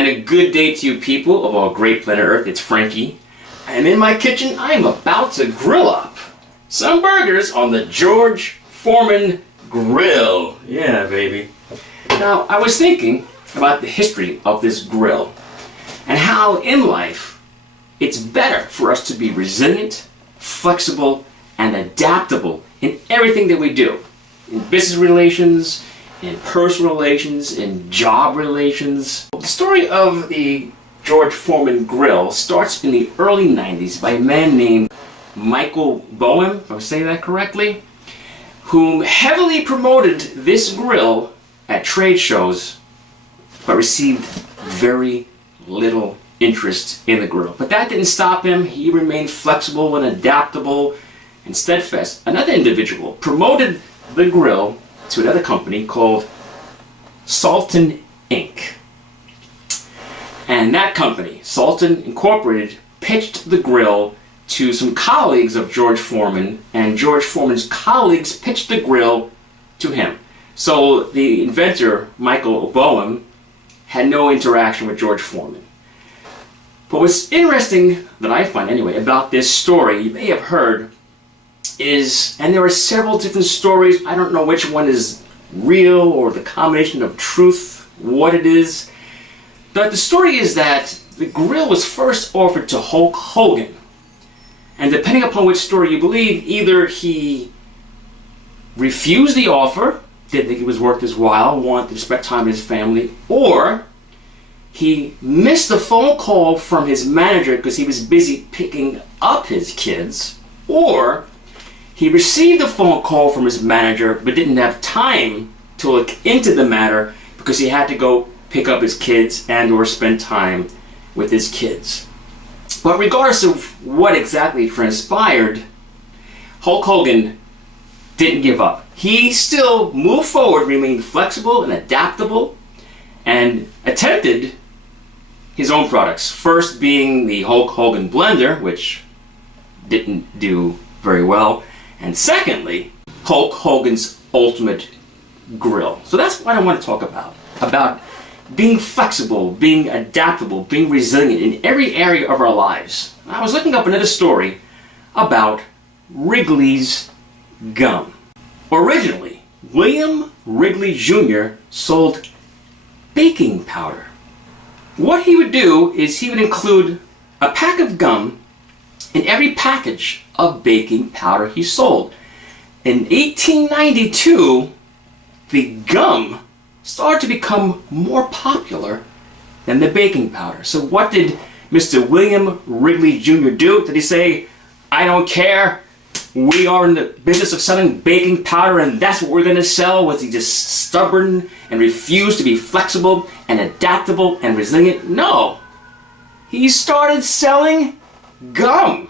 And a good day to you people of our great planet Earth. It's Frankie. I'm in my kitchen. I'm about to grill up some burgers on the George Foreman grill. Yeah, baby. Now, I was thinking about the history of this grill and how in life it's better for us to be resilient, flexible, and adaptable in everything that we do. In business relations, in personal relations, in job relations. The story of the George Foreman grill starts in the early 90s by a man named Michael Boehm, if I'm saying that correctly, whom heavily promoted this grill at trade shows, but received very little interest in the grill. But that didn't stop him. He remained flexible and adaptable and steadfast. Another individual promoted the grill to another company called Sultan Inc. And that company, Sultan Incorporated, pitched the grill to some colleagues of George Foreman, and George Foreman's colleagues pitched the grill to him. So the inventor, Michael Boehm, had no interaction with George Foreman. But what's interesting, that I find anyway, about this story, you may have heard, is, and there are several different stories, I don't know which one is real or the combination of truth, what it is, but the story is that the grill was first offered to Hulk Hogan. And depending upon which story you believe, either he refused the offer, didn't think it was worth his while, wanted to spend time with his family, or he missed the phone call from his manager because he was busy picking up his kids, or he received a phone call from his manager but didn't have time to look into the matter because he had to go pick up his kids and or spend time with his kids. But regardless of what exactly transpired, Hulk Hogan didn't give up. He still moved forward, remained flexible and adaptable, and attempted his own products. First being the Hulk Hogan blender, which didn't do very well, and secondly, Hulk Hogan's ultimate grill. So that's what I want to talk about being flexible, being adaptable, being resilient in every area of our lives. I was looking up another story about Wrigley's gum. Originally, William Wrigley Jr. sold baking powder. What he would do is he would include a pack of gum in every package of baking powder he sold. In 1892, the gum started to become more popular than the baking powder. So what did Mr. William Wrigley Jr. do? Did he say, I don't care, we are in the business of selling baking powder and that's what we're going to sell? Was he just stubborn and refused to be flexible and adaptable and resilient? No. He started selling gum.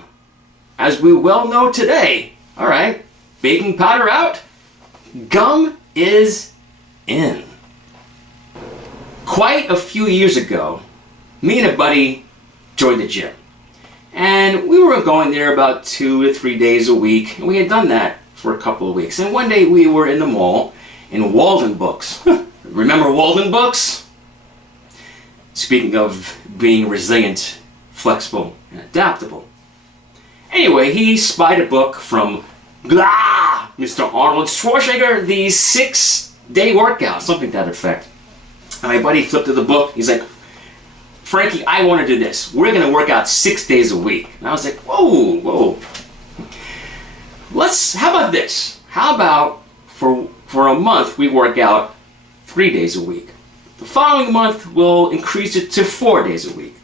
As we well know today, all right, baking powder out, gum is in. Quite a few years ago, me and a buddy joined the gym. And we were going there about 2 to 3 days a week, and we had done that for a couple of weeks. And one day we were in the mall in Walden Books. Remember Walden Books? Speaking of being resilient, flexible, and adaptable. Anyway, he spied a book from Mr. Arnold Schwarzenegger, the 6-day workout, something to that effect. And my buddy flipped to the book. He's like, Frankie, I want to do this. We're going to work out 6 days a week. And I was like, whoa. How about this? How about for a month we work out 3 days a week? The following month we'll increase it to 4 days a week.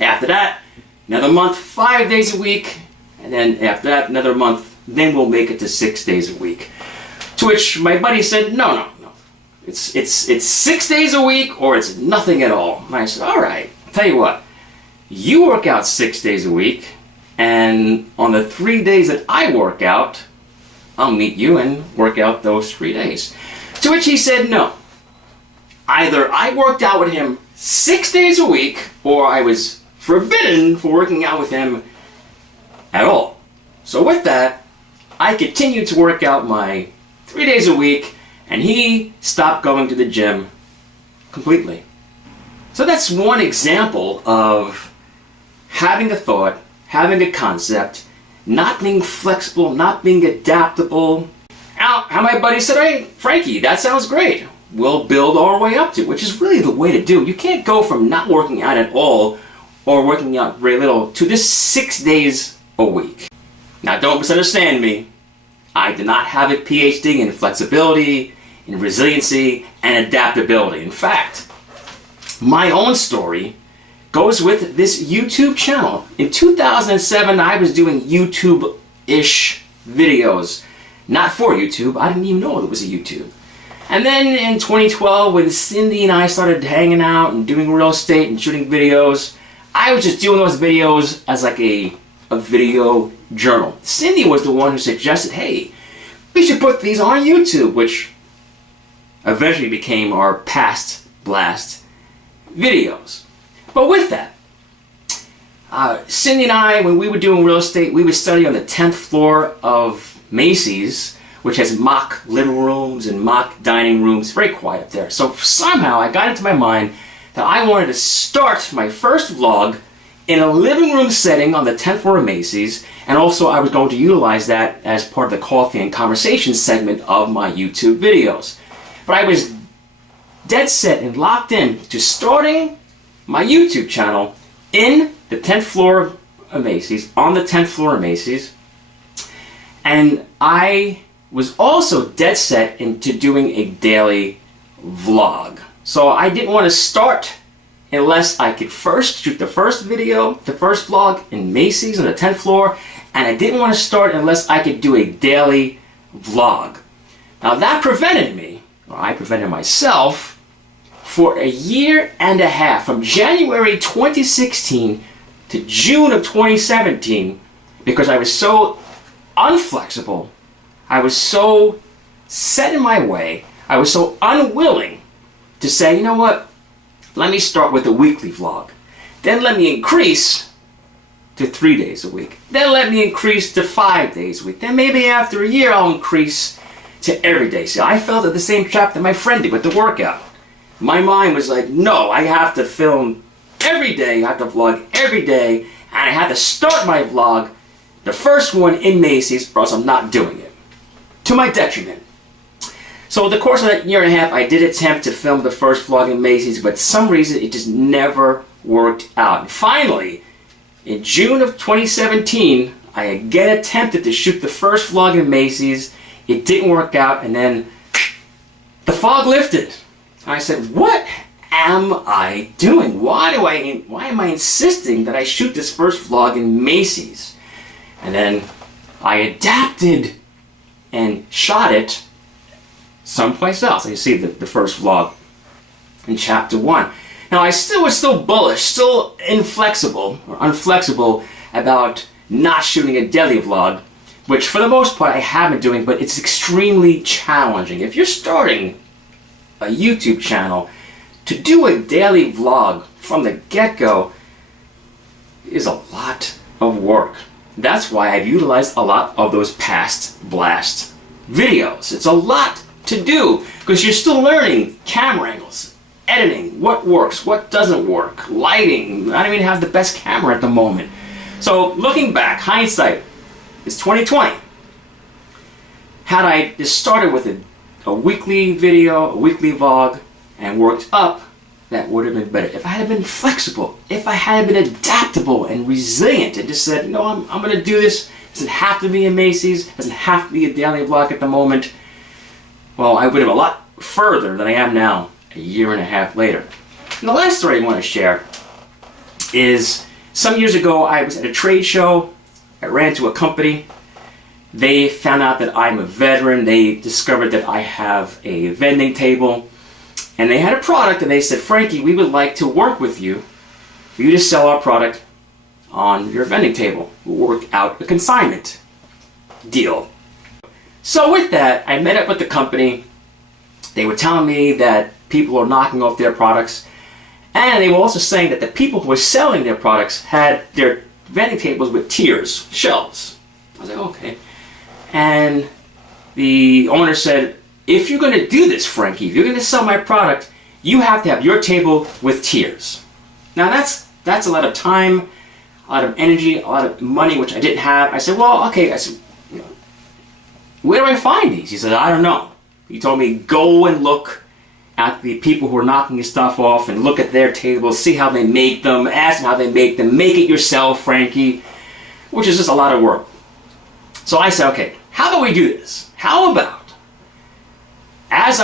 After that, another month, 5 days a week. And then after that, another month, then we'll make it to 6 days a week. To which my buddy said, no. It's 6 days a week or it's nothing at all. And I said, all right, tell you what, you work out 6 days a week, and on the 3 days that I work out, I'll meet you and work out those 3 days. To which he said no. Either I worked out with him 6 days a week, or I was forbidden from working out with him at all. So with that, I continued to work out my 3 days a week, and he stopped going to the gym completely. So that's one example of having a thought, having a concept, not being flexible, not being adaptable. How my buddy said, hey, Frankie, that sounds great. We'll build our way up to, which is really the way to do. You can't go from not working out at all or working out very little to this 6 days a week. Now, don't misunderstand me. I did not have a PhD in flexibility, in resiliency, and adaptability. In fact, my own story goes with this YouTube channel. In 2007, I was doing YouTube-ish videos. Not for YouTube. I didn't even know it was a YouTube. And then in 2012, when Cindy and I started hanging out and doing real estate and shooting videos, I was just doing those videos as like a video journal. Cindy was the one who suggested, hey, we should put these on YouTube, which eventually became our past blast videos. But with that, Cindy and I, when we were doing real estate, we would study on the 10th floor of Macy's, which has mock living rooms and mock dining rooms, very quiet there. So somehow I got into my mind that I wanted to start my first vlog in a living room setting on the 10th floor of Macy's, and also I was going to utilize that as part of the coffee and conversation segment of my YouTube videos. But I was dead set and locked in to starting my YouTube channel in the 10th floor of Macy's, on the 10th floor of Macy's, and I was also dead set into doing a daily vlog. So I didn't want to start unless I could first shoot the first video, the first vlog in Macy's on the 10th floor, and I didn't want to start unless I could do a daily vlog. Now that prevented me, or I prevented myself, for a year and a half, from January 2016 to June of 2017, because I was so unflexible, I was so set in my way, I was so unwilling to say, you know what, let me start with a weekly vlog. Then let me increase to 3 days a week. Then let me increase to 5 days a week. Then maybe after a year I'll increase to every day. See, I fell at the same trap that my friend did with the workout. My mind was like, no, I have to film every day, I have to vlog every day, and I have to start my vlog, the first one in Macy's, or else I'm not doing it. To my detriment. So in the course of that year and a half, I did attempt to film the first vlog in Macy's, but for some reason it just never worked out. And finally, in June of 2017, I again attempted to shoot the first vlog in Macy's. It didn't work out, and then the fog lifted. And I said, what am I doing? Why am I insisting that I shoot this first vlog in Macy's? And then I adapted and shot it someplace else. You see the first vlog in chapter 1. Now I was still bullish, still inflexible or unflexible about not shooting a daily vlog, which for the most part I have been doing, but it's extremely challenging. If you're starting a YouTube channel, to do a daily vlog from the get-go is a lot of work. That's why I've utilized a lot of those past blast videos. It's a lot to do because you're still learning camera angles, editing, what works, what doesn't work, lighting. I don't even have the best camera at the moment. So looking back, hindsight is 2020. Had I just started with a weekly video, a weekly vlog, and worked up, that would have been better. If I had been flexible, if I had been adaptable and resilient and just said, no, I'm going to do this. It doesn't have to be a Macy's, it doesn't have to be a daily vlog at the moment. Well, I would have been a lot further than I am now, a year and a half later. And the last story I want to share is some years ago I was at a trade show. I ran into a company. They found out that I'm a veteran. They discovered that I have a vending table. And they had a product and they said, Frankie, we would like to work with you for you to sell our product on your vending table. We'll work out a consignment deal. So with that, I met up with the company. They were telling me that people are knocking off their products. And they were also saying that the people who were selling their products had their vending tables with tiers, shelves. I was like, okay. And the owner said, if you're going to do this, Frankie, if you're going to sell my product, you have to have your table with tiers. Now that's a lot of time, a lot of energy, a lot of money, which I didn't have. I said, well, okay. I said, where do I find these? He said, I don't know. He told me, go and look at the people who are knocking your stuff off and look at their tables, see how they make them, ask them how they make them, make it yourself, Frankie, which is just a lot of work. So I said, okay, how do we do this? How about, as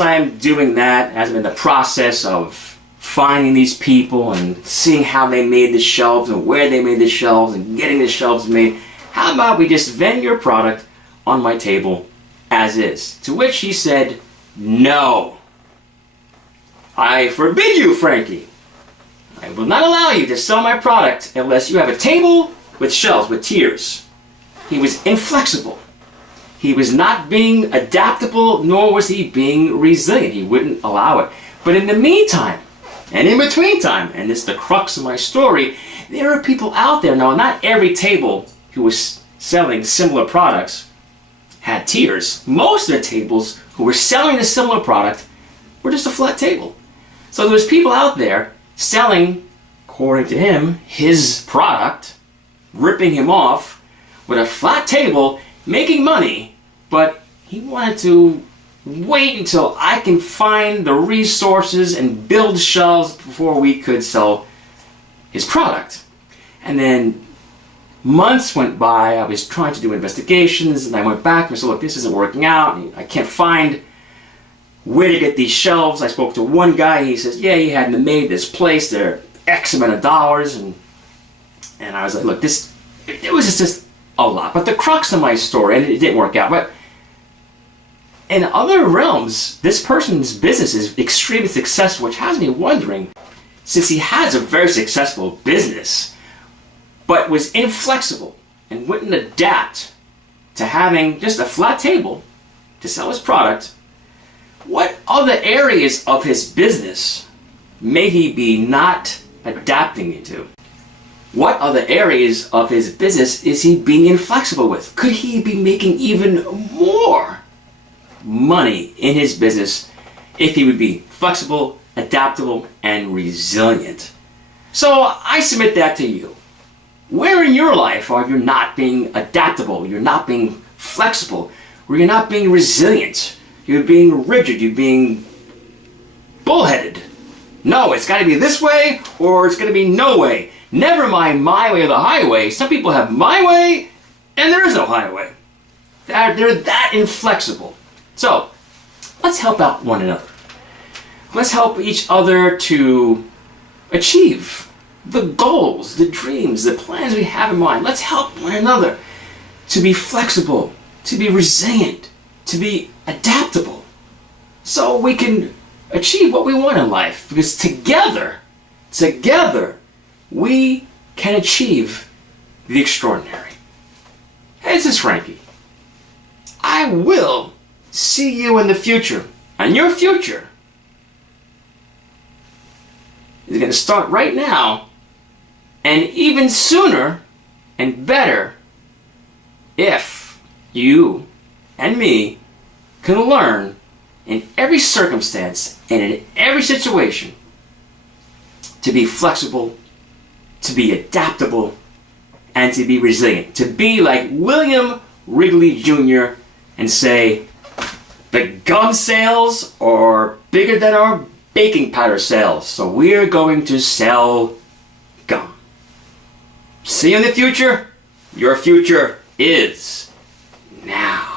I'm doing that, as I'm in the process of finding these people and seeing how they made the shelves and where they made the shelves and getting the shelves made, how about we just vend your product on my table as is? To which he said, no. I forbid you, Frankie. I will not allow you to sell my product unless you have a table with shelves, with tiers. He was inflexible. He was not being adaptable, nor was he being resilient. He wouldn't allow it. But in the meantime, and in between time, and this is the crux of my story, there are people out there. Now, not every table who was selling similar products had tiers. Most of the tables who were selling a similar product were just a flat table. So there was people out there selling, according to him, his product, ripping him off with a flat table, making money, but he wanted to wait until I can find the resources and build shelves before we could sell his product. And then months went by. I was trying to do investigations, and I went back and I said, look, this isn't working out. I can't find where to get these shelves. I spoke to one guy. He says, yeah, he had them made this place. They're X amount of dollars. And I was like, look, it was just a lot. But the crux of my story, and it didn't work out, but in other realms, this person's business is extremely successful, which has me wondering, since he has a very successful business, but was inflexible and wouldn't adapt to having just a flat table to sell his product, what other areas of his business may he be not adapting into? What other areas of his business is he being inflexible with? Could he be making even more money in his business if he would be flexible, adaptable, and resilient? So I submit that to you. Where in your life are you not being adaptable, you're not being flexible, or you're not being resilient, you're being rigid, you're being bullheaded? No, it's got to be this way or it's going to be no way. Never mind my way or the highway. Some people have my way and there is no highway. They're that inflexible. So, let's help out one another. Let's help each other to achieve the goals, the dreams, the plans we have in mind. Let's help one another to be flexible, to be resilient, to be adaptable, so we can achieve what we want in life. Because together, we can achieve the extraordinary. Hey, this is Frankie. I will see you in the future. And your future is going to start right now, and even sooner and better if you and me can learn in every circumstance and in every situation to be flexible, to be adaptable, and to be resilient. To be like William Wrigley Jr. and say, the gum sales are bigger than our baking powder sales, so we're going to sell gum. See you in the future. Your future is now.